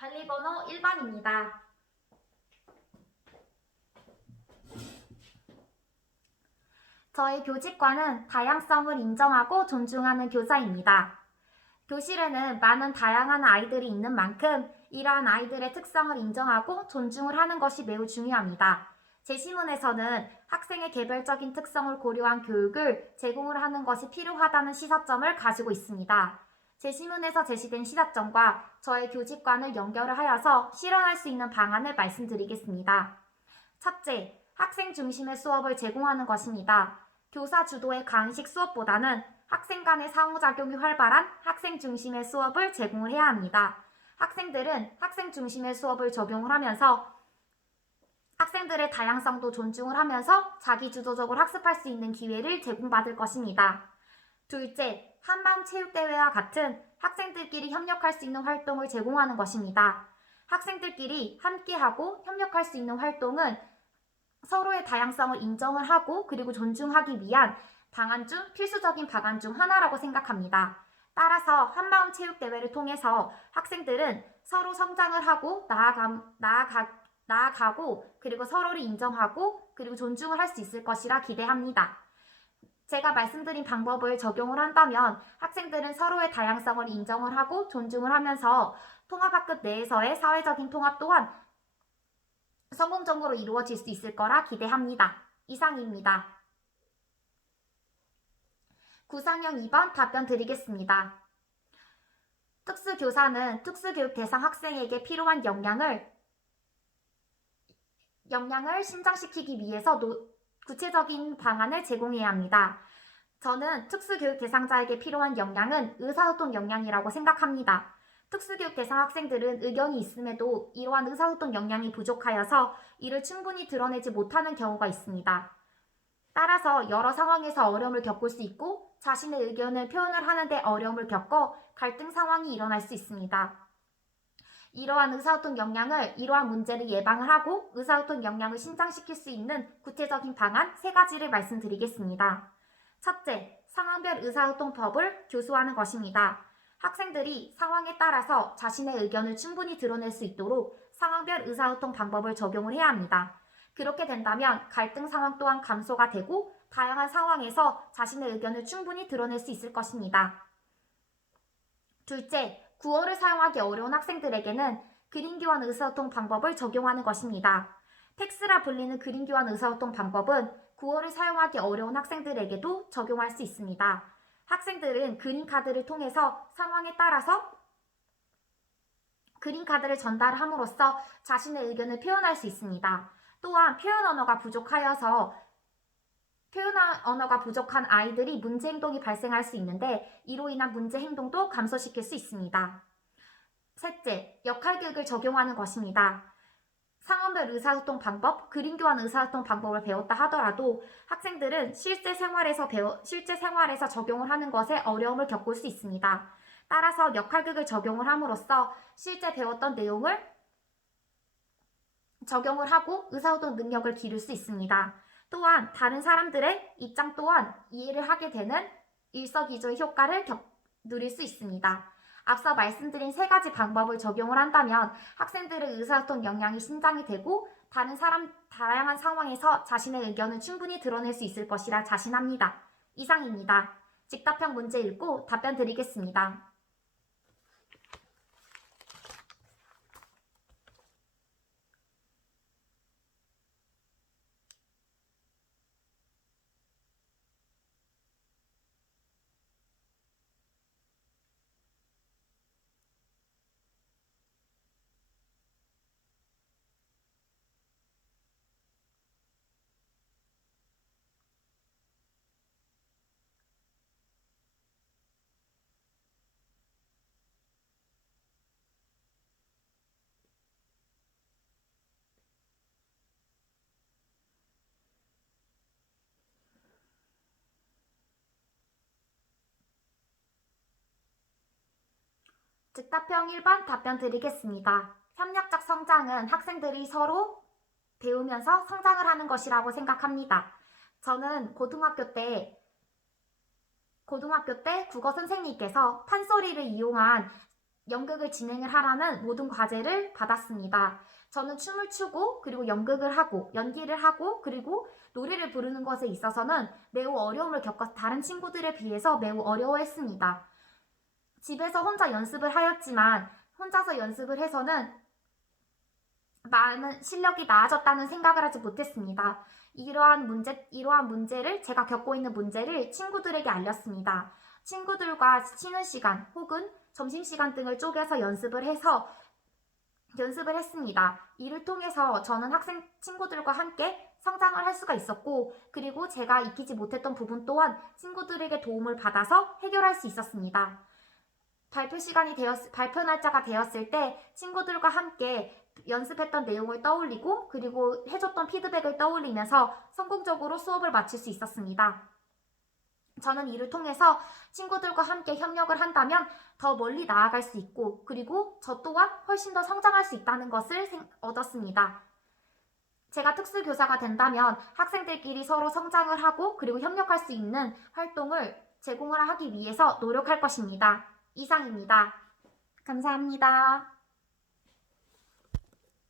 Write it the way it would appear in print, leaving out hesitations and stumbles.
관리번호 1번입니다. 저희 교직과는 다양성을 인정하고 존중하는 교사입니다. 교실에는 많은 다양한 아이들이 있는 만큼 이러한 아이들의 특성을 인정하고 존중을 하는 것이 매우 중요합니다. 제시문에서는 학생의 개별적인 특성을 고려한 교육을 제공을 하는 것이 필요하다는 시사점을 가지고 있습니다. 제시문에서 제시된 시사점과 저의 교직관을 연결을 하여서 실현할 수 있는 방안을 말씀드리겠습니다. 첫째, 학생 중심의 수업을 제공하는 것입니다. 교사 주도의 강의식 수업보다는 학생 간의 상호작용이 활발한 학생 중심의 수업을 제공을 해야 합니다. 학생들은 학생 중심의 수업을 적용을 하면서 학생들의 다양성도 존중을 하면서 자기주도적으로 학습할 수 있는 기회를 제공받을 것입니다. 둘째, 한마음 체육대회와 같은 학생들끼리 협력할 수 있는 활동을 제공하는 것입니다. 학생들끼리 함께하고 협력할 수 있는 활동은 서로의 다양성을 인정을 하고 그리고 존중하기 위한 방안 중 필수적인 방안 중 하나라고 생각합니다. 따라서 한마음 체육대회를 통해서 학생들은 서로 성장을 하고 나아가고 그리고 서로를 인정하고 그리고 존중을 할 수 있을 것이라 기대합니다. 제가 말씀드린 방법을 적용을 한다면 학생들은 서로의 다양성을 인정을 하고 존중을 하면서 통합학급 내에서의 사회적인 통합 또한 성공적으로 이루어질 수 있을 거라 기대합니다. 이상입니다. 구상형 2번 답변 드리겠습니다. 특수교사는 특수교육 대상 학생에게 필요한 역량을 신장시키기 위해서 구체적인 방안을 제공해야 합니다. 저는 특수교육 대상자에게 필요한 역량은 의사소통 역량이라고 생각합니다. 특수교육 대상 학생들은 의견이 있음에도 이러한 의사소통 역량이 부족하여서 이를 충분히 드러내지 못하는 경우가 있습니다. 따라서 여러 상황에서 어려움을 겪을 수 있고 자신의 의견을 표현을 하는데 어려움을 겪어 갈등 상황이 일어날 수 있습니다. 이러한 의사소통 역량을 이러한 문제를 예방을 하고 의사소통 역량을 신장시킬 수 있는 구체적인 방안 3가지를 말씀드리겠습니다. 첫째, 상황별 의사소통법을 교수하는 것입니다. 학생들이 상황에 따라서 자신의 의견을 충분히 드러낼 수 있도록 상황별 의사소통 방법을 적용을 해야 합니다. 그렇게 된다면 갈등 상황 또한 감소가 되고 다양한 상황에서 자신의 의견을 충분히 드러낼 수 있을 것입니다. 둘째, 구어를 사용하기 어려운 학생들에게는 그림교환 의사소통 방법을 적용하는 것입니다. 텍스라 불리는 그림교환 의사소통 방법은 구어를 사용하기 어려운 학생들에게도 적용할 수 있습니다. 학생들은 그림카드를 통해서 상황에 따라서 그림카드를 전달함으로써 자신의 의견을 표현할 수 있습니다. 또한 표현 언어가 부족한 아이들이 문제 행동이 발생할 수 있는데 이로 인한 문제 행동도 감소시킬 수 있습니다. 셋째, 역할교육을 적용하는 것입니다. 상황별 의사소통 방법, 그림교환 의사소통 방법을 배웠다 하더라도 학생들은 실제 생활에서 적용을 하는 것에 어려움을 겪을 수 있습니다. 따라서 역할극을 적용을 함으로써 실제 배웠던 내용을 적용을 하고 의사소통 능력을 기를 수 있습니다. 또한 다른 사람들의 입장 또한 이해를 하게 되는 일석이조의 효과를 누릴 수 있습니다. 앞서 말씀드린 3가지 방법을 적용을 한다면 학생들의 의사소통 역량이 신장이 되고 다양한 상황에서 자신의 의견을 충분히 드러낼 수 있을 것이라 자신합니다. 이상입니다. 직답형 문제 읽고 답변 드리겠습니다. 즉답형 1번 답변 드리겠습니다. 협력적 성장은 학생들이 서로 배우면서 성장을 하는 것이라고 생각합니다. 저는 고등학교 때 국어 선생님께서 판소리를 이용한 연극을 진행을 하라는 모든 과제를 받았습니다. 저는 춤을 추고 그리고 연극을 하고 연기를 하고 그리고 노래를 부르는 것에 있어서는 매우 어려움을 겪어 다른 친구들에 비해서 매우 어려워했습니다. 집에서 혼자 연습을 하였지만 혼자서 연습을 해서는 많은 실력이 나아졌다는 생각을 하지 못했습니다. 이러한 문제를 제가 겪고 있는 문제를 친구들에게 알렸습니다. 친구들과 쉬는 시간 혹은 점심시간 등을 쪼개서 연습을 했습니다. 이를 통해서 저는 학생 친구들과 함께 성장을 할 수가 있었고 그리고 제가 익히지 못했던 부분 또한 친구들에게 도움을 받아서 해결할 수 있었습니다. 발표 날짜가 되었을 때 친구들과 함께 연습했던 내용을 떠올리고 그리고 해줬던 피드백을 떠올리면서 성공적으로 수업을 마칠 수 있었습니다. 저는 이를 통해서 친구들과 함께 협력을 한다면 더 멀리 나아갈 수 있고 그리고 저 또한 훨씬 더 성장할 수 있다는 것을 얻었습니다. 제가 특수교사가 된다면 학생들끼리 서로 성장을 하고 그리고 협력할 수 있는 활동을 제공을 하기 위해서 노력할 것입니다. 이상입니다. 감사합니다.